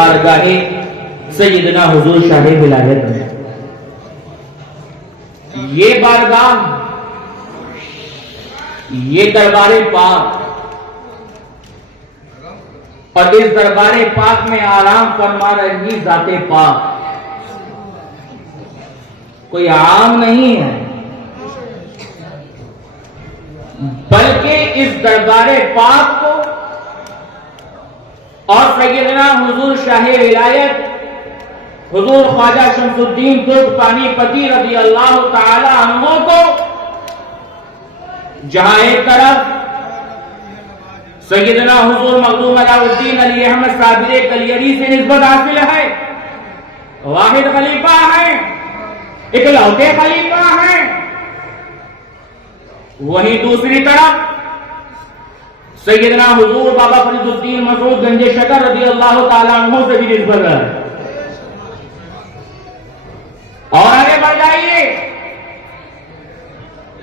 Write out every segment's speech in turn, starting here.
بارگاہ سیدنا حضور شاہ ولایت میں. یہ بارگاہ، یہ دربار پاک، اور اس دربار پاک میں آرام فرما رہی ذات پاک کوئی عام نہیں ہے، بلکہ اس دربار پاک کو اور سیدنا حضور شاہ ولایت حضور خواجہ شمس الدین ترک پانی پتی رضی اللہ تعالی عنہ کو جہاں ایک طرف سیدنا حضور مخدوم علاء الدین علی احمد صابر کلیری سے نسبت حاصل ہے، واحد خلیفہ ہیں، اکلوتے خلیفہ ہیں، وہیں دوسری طرف سیدنا حضور بابا فرید الدین مسعود گنج شکر رضی اللہ تعالیٰ عنہ سے بھی نسبت ہے. اور آگے بڑھ جائیے،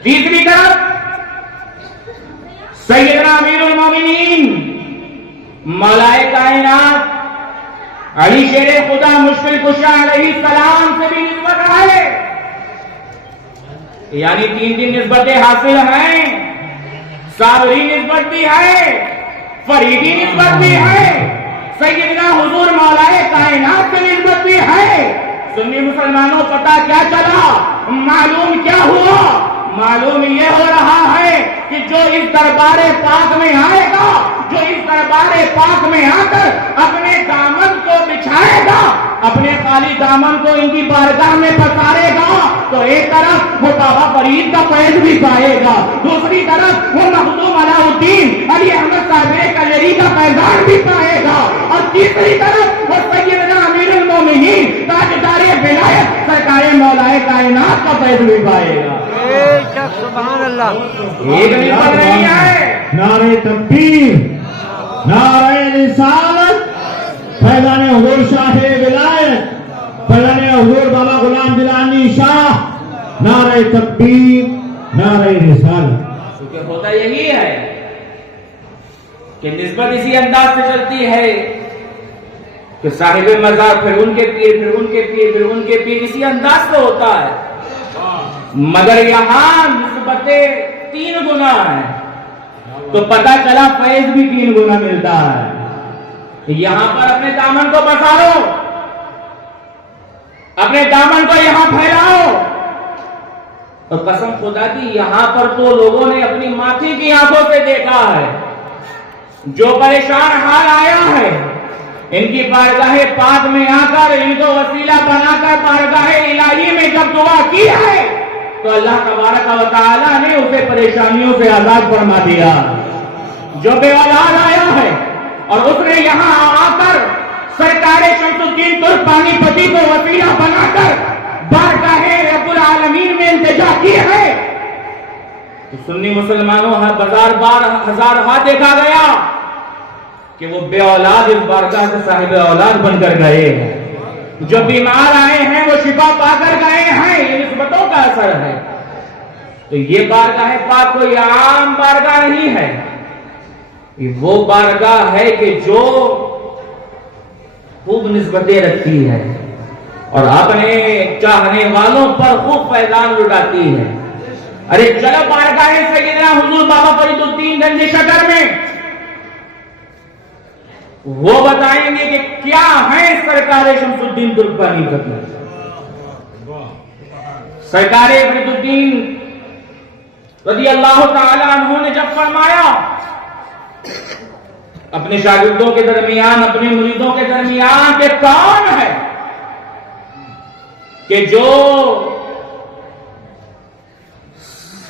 تیسری طرف سیدنا امیر المومنین مولائے کائنات علی شیر خدا مشکل کشا علیہ السلام سے بھی نسبت ہے. یعنی تین نسبتیں حاصل ہیں، صابری نسبت بھی ہے، فریدی نسبت بھی ہے، سیدنا حضور مولائے کائنات سے نسبت بھی ہے. سنی مسلمانوں پتہ کیا چلا، معلوم کیا ہوا؟ معلوم یہ ہو رہا ہے کہ جو اس دربار پاک میں آئے گا، جو اس دربار پاک میں آ کر اپنے دامن کو بچھائے گا، اپنے خالی دامن کو ان کی بارگاہ میں پسارے گا، تو ایک طرف وہ بابا فرید کا فیض بھی پائے گا، دوسری طرف وہ مخدوم علاء الدین علی احمد صابر کلیری کا فیضان بھی پائے گا، اور تیسری طرف وہ سیدنا امیر المومنین تاجدار ولایت سرکار مولائے کائنات کا فیض بھی پائے گا. سبحان اللہ. ایک نسبت نہیں ہے. نعرہ تکبیر، نعرہ رسالت، فیضان حضور شاہ ولایت، فیضان حضور بابا غلام گیلانی شاہ، نعرہ تکبیر، نعرہ رسالت. کیونکہ ہوتا یہی ہے کہ نسبت اسی انداز سے چلتی ہے کہ صاحب مزار پھر ان کے پیر، پھر ان کے پیر، پھر ان کے پیر، اسی انداز سے ہوتا ہے. مگر یہاں نسبتیں 3 گنا ہیں تو پتہ چلا فیض بھی 3 گنا ملتا ہے. یہاں پر اپنے دامن کو پسارو، اپنے دامن کو یہاں پھیلاؤ، اور قسم خدا کی یہاں پر تو لوگوں نے اپنی ماتھی کی آنکھوں سے دیکھا ہے، جو پریشان حال آیا ہے ان کی بارگاہ پاک میں آ کر، ان کو وسیلہ بنا کر بارگاہ الہی میں جب دعا کی ہے تو اللہ تبارک و تعالی نے اسے پریشانیوں سے آزاد فرما دیا. جو بے اولاد آیا ہے اور اس نے یہاں آ کر سرکار شمس الدین ترک پانی پتی کو وسیلہ بنا کر بارگاہ رب العالمین میں التجا کی ہے، تو سنی مسلمانوں ہزارہا دیکھا گیا کہ وہ بے اولاد اس بارگاہ سے صاحب اولاد بن کر گئے ہیں، جو بیمار آئے ہیں وہ شفا پا کر گئے ہیں. یہ نسبتوں کا اثر ہے. تو یہ بارگاہ پاک کوئی عام بارگاہ نہیں ہے، یہ وہ بارگاہ ہے کہ جو خوب نسبتیں رکھتی ہے اور اپنے چاہنے والوں پر خوب فیضان لٹاتی ہے. ارے چلو بارگاہ سیدنا حضور بابا فرید الدین گنج شکر میں، وہ بتائیں گے کہ کیا ہے سرکار شمس الدین ترک پانی پتی. سرکار فرید الدین رضی اللہ تعالی عنہ نے جب فرمایا اپنے شاگردوں کے درمیان، اپنے مریدوں کے درمیان کہ کون ہے کہ جو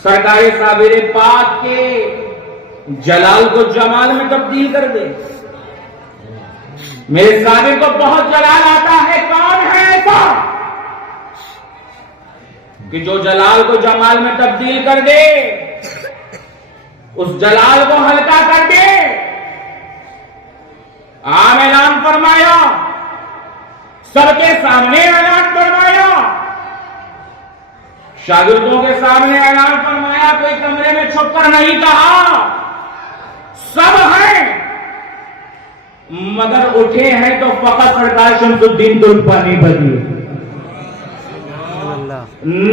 سرکار صابر پاک کے جلال کو جمال میں تبدیل کر دے، میرے صابر کو بہت جلال آتا ہے، کون ہے ایسا کہ جو جلال کو جمال میں تبدیل کر دے، اس جلال کو ہلکا کر دے. عام اعلان فرمایا، سب کے سامنے اعلان فرمایا، شاگردوں کے سامنے اعلان فرمایا، کوئی کمرے میں چھپ کر نہیں کہا، سب ہیں मगर उठे हैं तो फकत सरकार शमसुद्दीन तुर्कपानी बदी।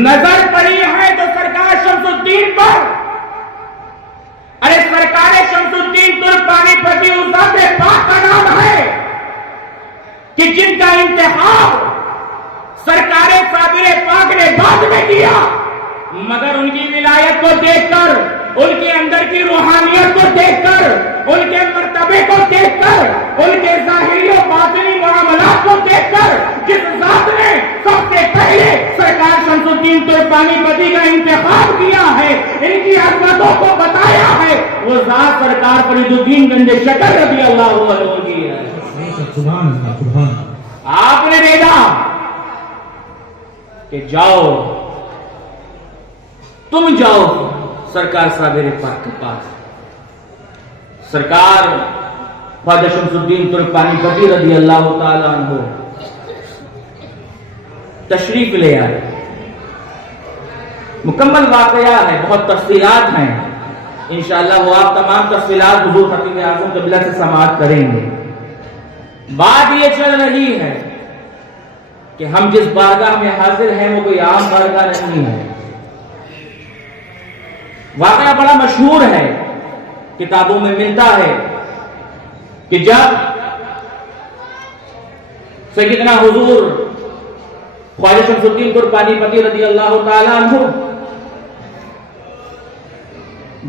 नजर पड़ी है तो सरकार शमसुद्दीन पर। अरे सरकार शमसुद्दीन तुर्कपानी बदी उस ज़ात पाक का नाम है कि जिनका इंतखाब सरकार साबिर पाक ने बाद में किया, मगर उनकी विलायत को देखकर, उनके अंदर की रूहानियत को देखकर, उनके मर्तबे को देखकर, उनके ज़ाहिरी और बातिनी मामलात को देखकर जिस ज़ात ने सबसे पहले सरकार शमसुद्दीन तुर्कपानी बदी का इंतखाब किया है, इनकी अज़मतों को बताया है, वो ज़ात सरकार फरीदुद्दीन गंज शकर रज़ी अल्लाह अन्हु की है। सुभान अल्लाह, सुभान अल्लाह। आपने देखा कि जाओ, तुम जाओ सरकार साबिर पाक के पास। सरकार ख्वाजा शमसुद्दीन तुर्कपानी बदी रज़ी अल्लाह ताला अन्हु तशरीफ ले आए। मुकम्मल वाकया है, बहुत तफसीलात हैं, इंशाअल्लाह वो आप तमाम तफसीलात हुजूर खतीब आज़म क़िबला से समाअत करेंगे। बात ये चल रही है कि हम जिस बारगाह में हाजिर हैं वो कोई आम बारगाह नहीं है। वाकया बड़ा मशहूर है, किताबों में मिलता है कि जब सैयदना हुजूर ख्वाजा शमसुद्दीन तुर्कपानी बदी रज़ी अल्लाह ताला अन्हु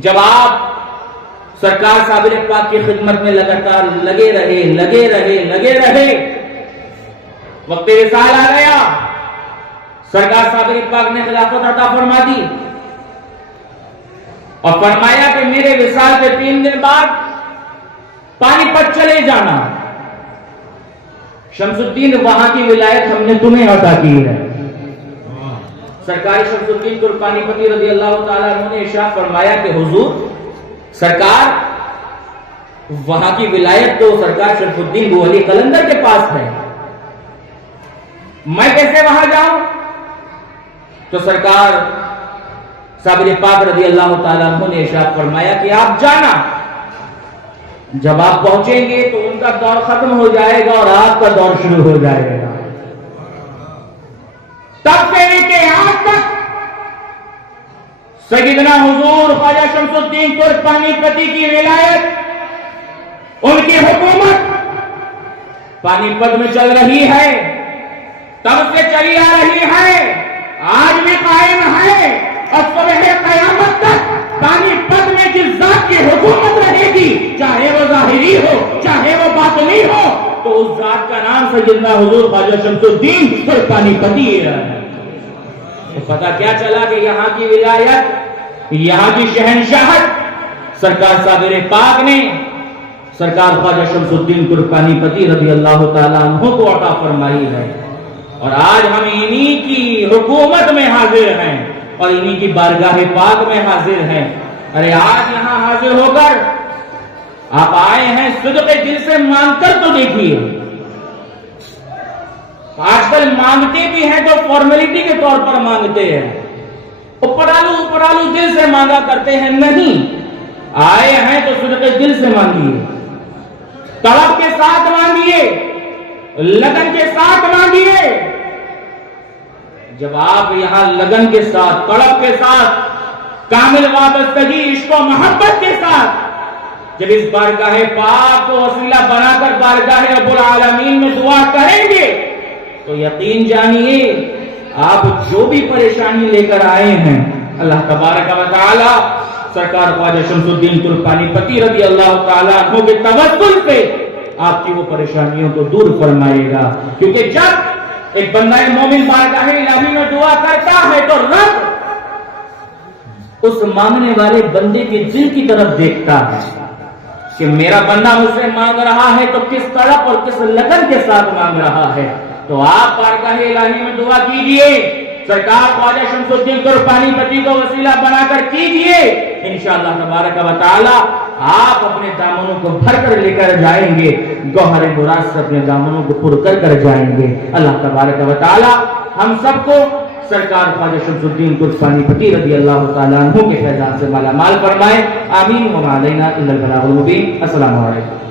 जब आप सरकार साबिर पाक की खिदमत में लगातार लगे रहे, वक्त विसाल आ गया, सरकार साबिर पाक ने खिलाफत अता फरमा दी और फरमाया कि मेरे विसाल के 3 दिन बाद पानीपत चले जाना। शमसुद्दीन वहां की विलायत हमने तुम्हें अता की है। सरकार शमसुद्दीन तुर्कपानी बदी रज़ी अल्लाह ताला अन्हु ने इरशाद फरमाया कि हुजूर, सरकार वहां की विलायत तो सरकार शरफुद्दीन बुअली कलंदर के पास है, मैं कैसे वहां जाऊं? तो सरकार साबिर पाक रज़ी अल्लाह ताला अन्हु ने इरशाद फरमाया कि आप जाना, जब आप पहुंचेंगे तो उनका दौर खत्म हो जाएगा और आपका दौर शुरू हो जाएगा। तब से लेके आज तक सैयदना हुजूर ख्वाजा शमसुद्दीन तुर्कपानी बदी की विलायत, उनकी हुकूमत पानीपत में चल रही है, तब से चली आ रही है, आज भी कायम है और सुबह क़यामत तक पानीपत में जिस ज़ात की हुकूमत रहेगी, चाहे वो ज़ाहिरी हो चाहे वो बातिनी हो, तो उस ज़ात का नाम सैयदना हुजूर ख्वाजा शमसुद्दीन तुर्कपानी बदी है। तो पता क्या चला कि यहाँ की विलायत, यहाँ की शहनशाहत सरकार साबिर पाक ने सरकार ख्वाजा शमसुद्दीन तुर्कपानी बदी रज़ी अल्लाह ताला अन्हु को अता फरमाई है और आज हम इन्हीं की हुकूमत में हाजिर हैं और इन्हीं की बारगाह पाक में हाजिर हैं। अरे आज यहाँ हाजिर होकर आप आए हैं, सिद्क़े दिल से मांगकर तो देखिए। आजकल मांगते भी हैं तो फॉर्मेलिटी के तौर पर मांगते हैं, उपरालू दिल से मांगा करते हैं। नहीं, आए हैं तो सिद्क़े दिल से मांगिए, तलब के साथ मांगिए, लगन के साथ मांगिए। जब आप यहां लगन के साथ, तड़प के साथ, कामिल वाबस्तगी, इश्क और मोहब्बत के साथ जब इस बारगाह पाक को वसीला बनाकर बारगाह रब्बुल आलमीन में दुआ करेंगे तो यकीन जानिए आप जो भी परेशानी लेकर आए हैं, अल्लाह तबारक व तआला सरकार ख्वाजा शमसुद्दीन तुर्कपानी बदी रज़ी अल्लाह ताला अन्हु के तवस्सुल से आपकी वो परेशानियों को दूर फरमाएगा। क्योंकि जब एक बंदा मोमिन बारगाह इलाही में दुआ करता है तो रब उस मांगने वाले बंदे के दिल की तरफ देखता है कि मेरा बंदा मुझसे मांग रहा है तो किस तड़प और किस लगन के साथ मांग रहा है। तो आप बारगाह इलाही में दुआ कीजिए, सरकार ख्वाजा शमसुद्दीन तुर्कपानी बदी को वसीला बनाकर कीजिए, इंशाअल्लाह तबारक व तआला आप अपने दामनों को भर कर लेकर जाएंगे, गौहर मुराद से अपने दामनों को पुर कर जाएंगे। अल्लाह तबारक व तआला हम सबको सरकार ख्वाजा शमसुद्दीन तुर्कपानी बदी रज़ी अल्लाह ताला अन्हु के फैज़ान से माला माल फरमाए। आमीन व मा अलैना इल्लल बलागुल मुबीन। अस्सलामु अलैकुम।